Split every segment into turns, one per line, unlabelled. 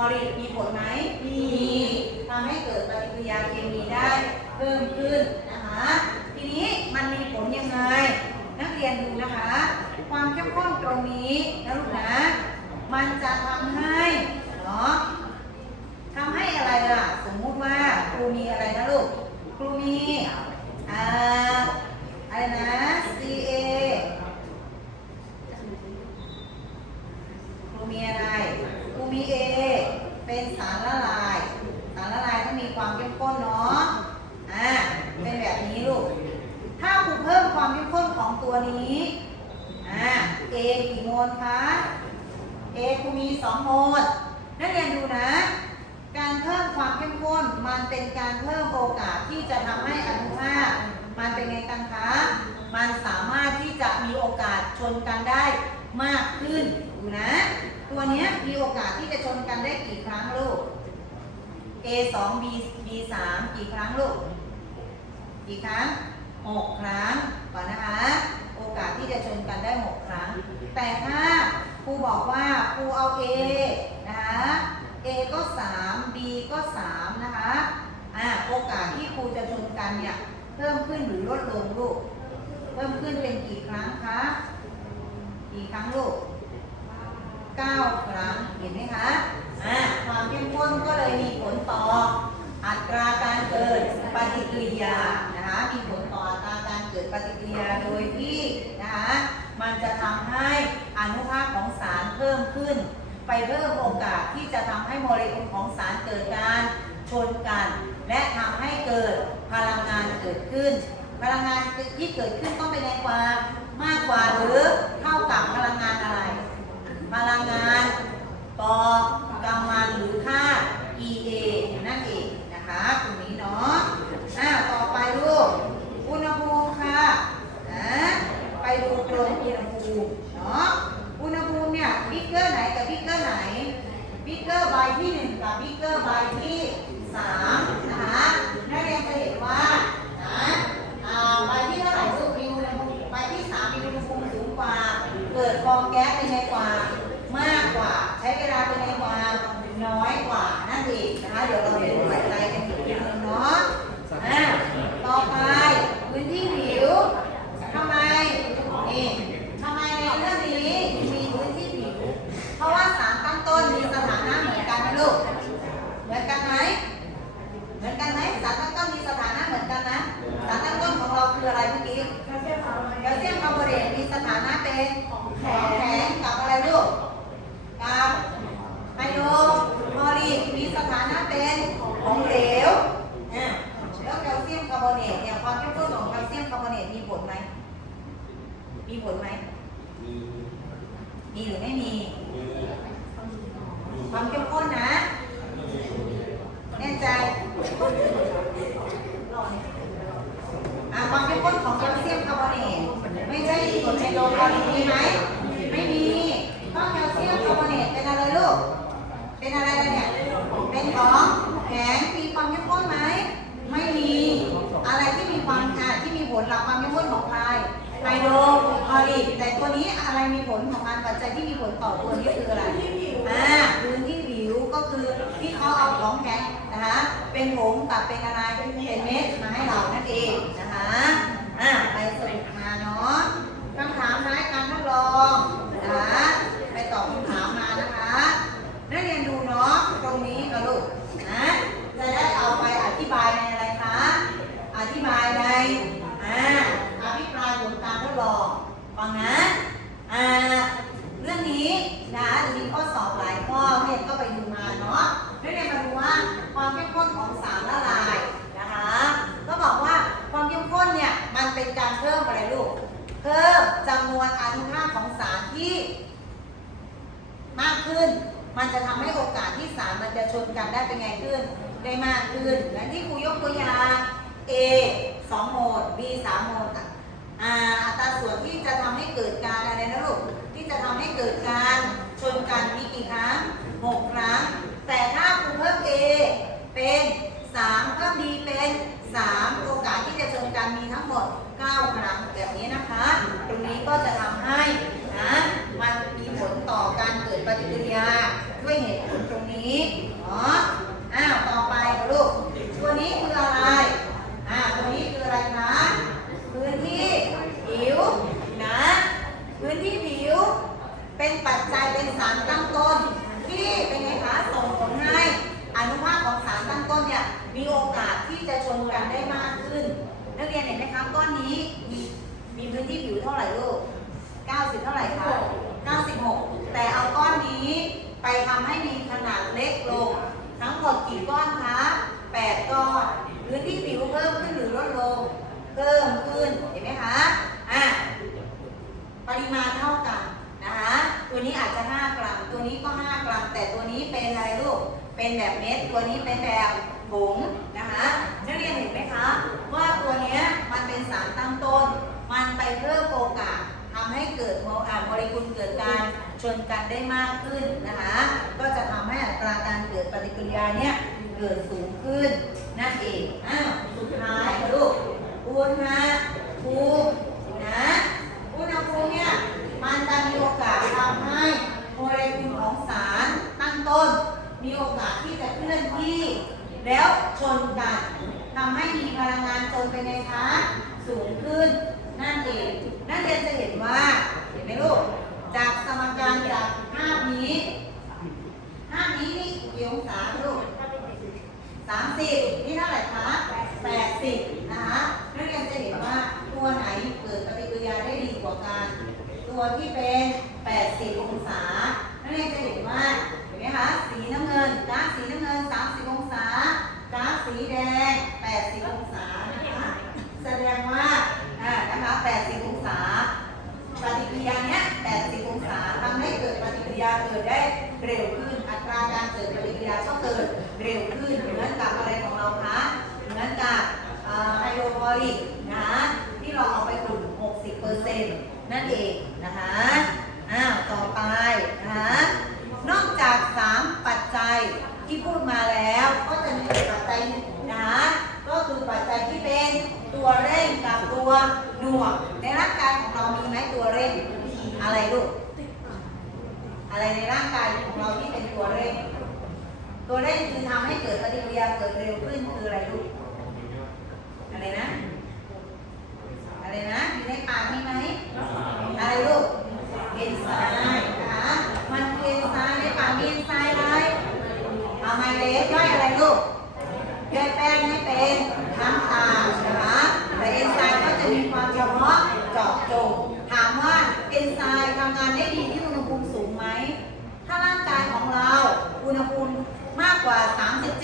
อริมีผลไหมมีทำให้เกิดปฏิกิริยาเคมีได้เพิ่มขึ้นนะคะ ทีนี้มันมีผลยังไง นักเรียนดูนะคะ ความเข้มข้นตรงนี้นะลูกนะ มันจะทำให้เนาะทำให้อะไรล่ะ สมมุติว่าครูมีอะไรนะลูก ครูมีอ่าอะไรนะ C เป็นการเพิ่มโอกาสที่จะทำให้อนุภาคมันเป็นไงกันคะมันสามารถที่จะมีโอกาสชนกันได้มากขึ้นดูนะ ตัวนี้มีโอกาสที่จะชนกันได้กี่ครั้งลูก A 2 B B 3กี่ครั้งลูก กี่ครั้ง6ครั้งก่อนนะคะ โอกาสที่จะชนกันได้6ครั้ง แต่ถ้าครูบอกว่าครูเอา A นะคะ A ก็ 3 B ก็ 3 นะคะ อ่าโอกาสที่ครูจะชนกันเนี่ยเพิ่มขึ้นหรือลดลงลูก เพิ่มขึ้นเป็นกี่ครั้งคะ กี่ครั้งลูก9ครั้งเห็นไหมคะอ่าความเข้มข้นก็เลยมีผลต่ออัตราการเกิดปฏิกิริยานะคะมีผลต่ออัตราการเกิดปฏิกิริยาโดยที่นะคะมันจะทำให้อนุภาคของสารเพิ่มขึ้น ไปเพิ่มโอกาสที่จะทำให้โมเลกุลของสารเกิดการ ชนกัน และทำให้เกิดพลังงานเกิดขึ้น พลังงานที่เกิดขึ้นต้องเป็นในความมากกว่าหรือเท่ากับพลังงานอะไร พลังงานต่อกำลังหรือค่า EA นั่นเองนะคะตรงนี้เนาะอ่าต่อไปลูก อุณหภูมิค่ะนะไปดูตรงอุณหภูมิเนาะ อุณหภูมิเนี่ยบิ๊กเกอร์ไหนกับบิ๊กเกอร์ไหน บิ๊กเกอร์ใบที่หนึ่งกับบิ๊กเกอร์ใบที่สามนะคะนักเรียนจะเห็นว่านะอ่าใบที่เท่าไหร่ลูกมีอุณหภูมิใบที่สามมีอุณหภูมิสูงกว่า เกิดฟองแก๊สเป็นไงกว่า มากกว่า ใช้เวลาเป็นไงกว่าน้อยกว่านั่นเองนะคะ เดี๋ยวเราเรียนรู้ปัจจัยกันอีกทีนึงเนาะอ่าต่อไปพื้นที่ผิวทำไมนี่ทำไมในเรื่องนี้มีพื้นที่ผิวเพราะว่าสารตั้งต้นมีสถานะเหมือนกันไหมลูกเหมือนกันไหมเหมือนกันไหมสารตั้งต้นมีสถานะเหมือนกันนะ สารตั้งต้นของเราคืออะไรเมื่อกี้แคลเซียมคาร์บอเนตมีสถานะเป็นของแข็งกับอะไรลูก กับไฮโดรคลอรีนมีสถานะเป็นของเหลวอะแล้วแคลเซียมคาร์บอเนตเนี่ยความเข้มข้นของแคลเซียมคาร์บอเนตมีผลไหม มีผลไหม มีหรือไม่มี ความเข้มข้นนะ แน่ใจอะความเข้มข้นของแคลเซียมคาร์บอเนตไม่ใช่กรดไฮโดรคลอรีนมีไหม ไม่มีเพราะแคลเซียมคาร์บอเนตเป็นอะไรลูก เป็นอะไรล่ะเนี่ย เป็นของแข็งมีความเข้มข้นไหม ไม่มี อะไรที่มีความอะที่มีผลหลักความเข้มข้นของใครไฮโดรคลอรีนแต่ตัวนี้อะไรมีผลของมันปัจจัยที่มีผลต่อตัวนี้คืออะไร อ่าพื้นที่ผิวก็คือที่เขาเอาของแข็งนะคะ เป็นผงกับเป็นอะไรเป็นเม็ดมาให้เรานั่นเองนะคะอ่าไปสรุปมาเนาะคำถามท้ายการทดลองนะคะไปตอบคำถามมานะคะนักเรียนดูเนาะตรงนี้กับลูกนะจะได้เอาไปอธิบายในอะไรคะ อธิบายในอ่าอภิปรายผลการทดลองฟังนะอ่าเรื่องนี้นะจะมีข้อสอบหลายข้อเนี่ยก็ไปดูมาเนาะนักเรียนมาดูว่าความเข้มข้นของสารละลายนะคะ ก็บอกว่าความเข้มข้นเนี่ยมันเป็นการเพิ่มอะไรลูก เพิ่มจำนวนอนุภาคของสารที่ มาก ขึ้น มันจะทำให้โอกาสที่สารมันจะชนกันได้เป็นไงขึ้น ได้มากขึ้นอย่างที่ครูยกตัวอย่าง A 2โมล B 3โมลอะอ่าอัตราส่วนที่จะทำให้เกิดการอะไรนะลูกที่จะทำให้เกิดการชนกันมีกี่ครั้ง6ครั้ง แต่ถ้าครูเพิ่ม A เป็น3เพิ่ม B เป็น3โอกาสที่จะชนกันมีทั้งหมด9ครั้งแบบนี้นะคะ ตรงนี้ก็จะทำให้นะ มันมีผลต่อการเกิดปฏิกิริยาด้วยเหตุผลตรงนี้เนาะอ้าว ต่อไปค่ะลูก ตัวนี้คืออะไร อ่าานนี้มีพื้นที่ผิวเท่าไหร่ลูก 90 เท่าไหร่คะ 96 แต่เอาก้อนนี้ไปทำให้มีขนาดเล็กลง ทั้งหมดกี่ก้อนคะ 8 ก้อน พื้นที่ผิวเพิ่มขึ้นหรือลดลง เพิ่มขึ้น เห็นไหมคะอะปริมาณเท่ากันนะคะตัวนี้อาจจะ 5 กรัม ตัวนี้ก็ 5 กรัม แต่ตัวนี้เป็นอะไรลูก เป็นแบบเม็ด ตัวนี้เป็นแบบผงนะคะ นักเรียนเห็นไหมคะ ว่าตัวเนี้ยมันเป็นสารตั้งต้น มันไปเพิ่มโอกาสทำให้เกิดโมอ่าโมเล การชนกันได้มากขึ้นนะคะ ก็จะทำให้อัตราการเกิดปฏิกิริยาเนี้ยเกิดสูงขึ้นนั่นเองอ้าวสุดท้ายลูกอุณหภูมินะอุณหภูมิเนี่ยมันจะมีโอกาสทำให้โมเลกุลของสารตั้งต้น มีโอกาสที่จะเคลื่อนที่ แล้วชนกันทำให้มีพลังงานจนไปในทาสูงขึ้นนั่นเองนักเรียนจะเห็นว่าเห็นไหมลูก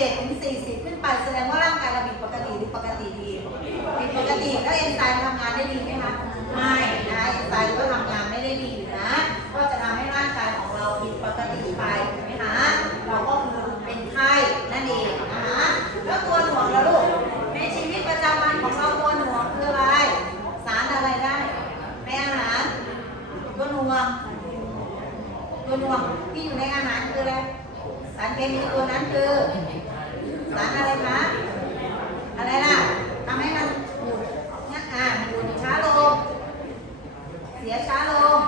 37ถึง40 ขึ้นไปแสดงว่าร่างกายเราผิดปกติหรือปกติดีผิดปกติแล้วเอนไซม์ทำงานได้ดีไหมคะไม่นะเอนไซม์ก็ทำงานไม่ได้ดีอยู่นะ ก็จะทำให้ร่างกายของเราผิดปกติไปถูกไหมคะเราก็คือเป็นไข้นั่นเองนะคะแล้วตัวหน่วงละลูกในชีวิตประจำวันของเราตัวหน่วงคืออะไร สารอะไรได้ในอาหารตัวหน่วงตัวหน่วงที่อยู่ในอาหารคืออะไรสารเคมีตัวนั้นคือ สารอะไรคะ อะไรล่ะทำให้มันบูดเนี่ยอ่ามันบูดช้าลง เสียช้าลง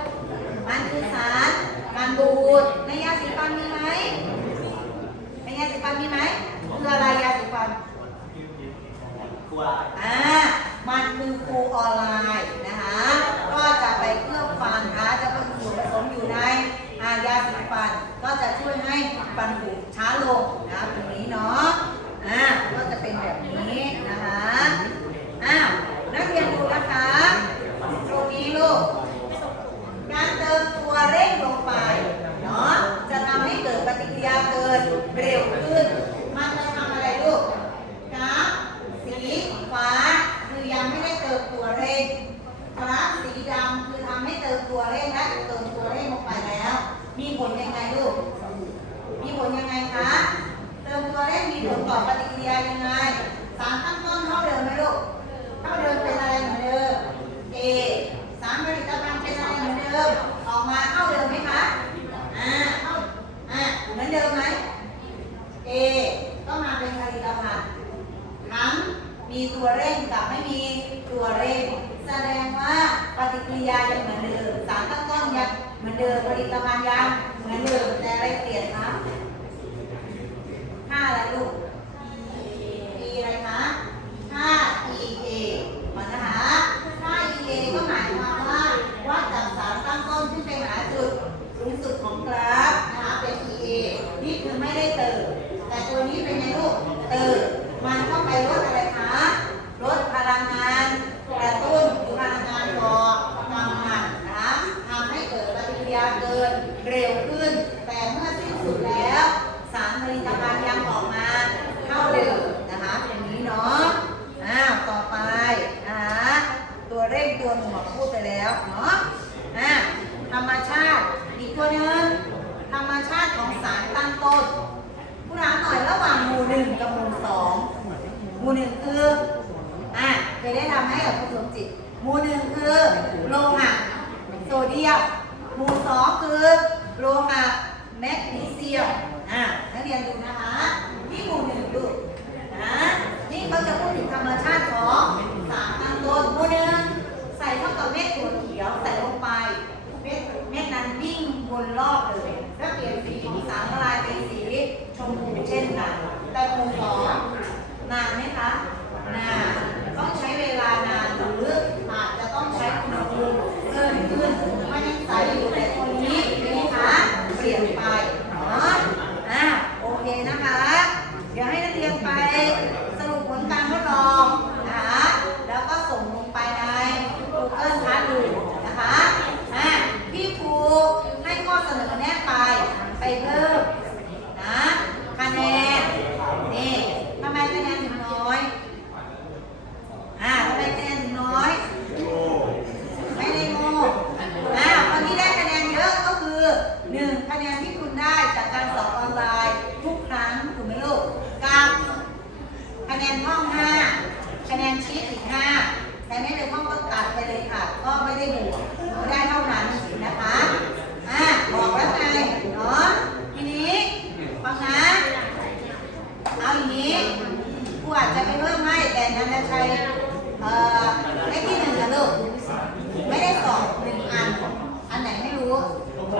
มันคือสารการบูดในยาสีฟันมีไหมในยาสีฟันมีไหมคืออะไรยาสีฟันอ่ามันคือฟลูออไลน์นะคะ ก็จะไปเคลือบฟันนะคะจะเป็นส่วนผสมอยู่ในอายาสีฟัน ก็จะช่วยให้ฟันผุช้าลงนะตรงนี้เนาะ อ่าก็จะเป็นแบบนี้นะคะอ้าวนักเรียนดูนะคะตรงนี้ลูกการเติมตัวเร่งลงไปเนาะจะทำให้เกิดปฏิกิริยาเกิดเร็วขึ้น มันจะทำอะไรลูกกราฟสีฟ้าคือยังไม่ได้เติมตัวเร่งกราฟสีดำคือทำให้เติมตัวเร่งและเติมตัวเร่งลงไปแล้ว มีผลยังไงลูกมีผลยังไงคะ เติมตัวเร่งมีผลต่อปฏิกิริยายังไงสารตั้งต้นเท่าเดิมไหมลูกเท่าเดิมเป็นอะไรเหมือนเดิม A สารผลิตภัณฑ์เป็นอะไรเหมือนเดิม ออกมาเท่าเดิมไหมคะอ่าเท่าอ่าเหมือนเดิมไหม A ก็มาเป็นผลิตภัณฑ์ทั้งมีตัวเร่งกับไม่มีตัวเร่ง แสดงว่าปฏิกิริยายังเหมือนเดิม สารตั้งต้นยังเหมือนเดิมผลิตภัณฑ์ยังเหมือนเดิมแต่อะไรเปลี่ยนคะ 5อะไรลูก E A อะไรคะค่ E A มันนะคะค่ E A ก็หมายความว่าวัดจากสามตั้งต้นที่เป็นหาจุดสูงสุดของกราฟนะคะเป็น E A นี่คือไม่ได้เติมแต่ตัวนี้เป็นไงลูกเติมมันก็ไปลดอะไรคะลดพลังงานกระตุ้นหรือพลังงานก่อกำลังนะะทำให้เกิดปฏิกิริยาเกินเร็วขึ้น แต่เมื่อสิ้นสุดแล้ว ผลิตภัณฑ์ยังออกมาเท่าเดิมนะคะ อย่างนี้เนาะอ้าวต่อไปนะคะตัวเร่งตัวหนึ่งหพูดไปแล้วเนาะอ่าธรรมชาติอีกตัวหนึ่งธรรมชาติของสารตั้งต้นผู้ร้านหน่อยระหว่างหมู่หนึ่งกับหมู่สองหมู่หนึ่งคืออ่าเคยได้ทำให้กับผู้สมจิตหมู่หนึ่งคือโลหะโซเดียมหมู่สองคือโลหะแมกนีเซียม อะนักเรียนดูนะคะ นี่หมู่หนึ่งดูนะนี่เขาจะพูดถึงธรรมชาติของสารตั้งต้นหมู่หนึ่งใส่เข้ากับเม็ดถั่วเขียวใส่ลงไปเม็ดเม็ดนั้นวิ่งวนรอบเลยแล้วเปลี่ยนสีสารละลายเป็นสีชมพูเช่นกันแต่หมู่สองนานไหมคะ นาน ต้องใช้เวลานานหรืออาจจะต้องใช้อุณหภูมิเพิ่มขึ้นไม่ยังใสอยู่แต่ตัวนี้เป็นไงคะ เปลี่ยนไปเนาะอะโอเคนะคะ เดี๋ยวให้นักเรียนไปสรุปผลการทดลองนะคะ แล้วก็ส่งลงไปใน Google Classroom นะคะอะพี่ครูให้ข้อเสนอแนะไป ไปเพิ่มนะคะแนน นี่ทำไมคะแนนถึงน้อย อ่าทำไมคะแนนถึงน้อย ไม่ได้โง่อ่าคนที่ได้คะแนนเยอะก็คือหนึ่งคะแนนที่คุณได้จากการสอบออนไลน์ทุกครั้งถูกไหมลูกกับ คะแนนห้องห้าคะแนนชีสอีกห้าแต่ไม่เป็นห้องก็ตัดไปเลยค่ะ ก็ไม่ได้บวกได้เท่านั้นนะคะอ่าบอกแล้วไงเนาะทีนี้ฟังนะเอาอย่างนี้ครูอาจจะไปเพิ่มให้แต่นันจะใช้เอ่อ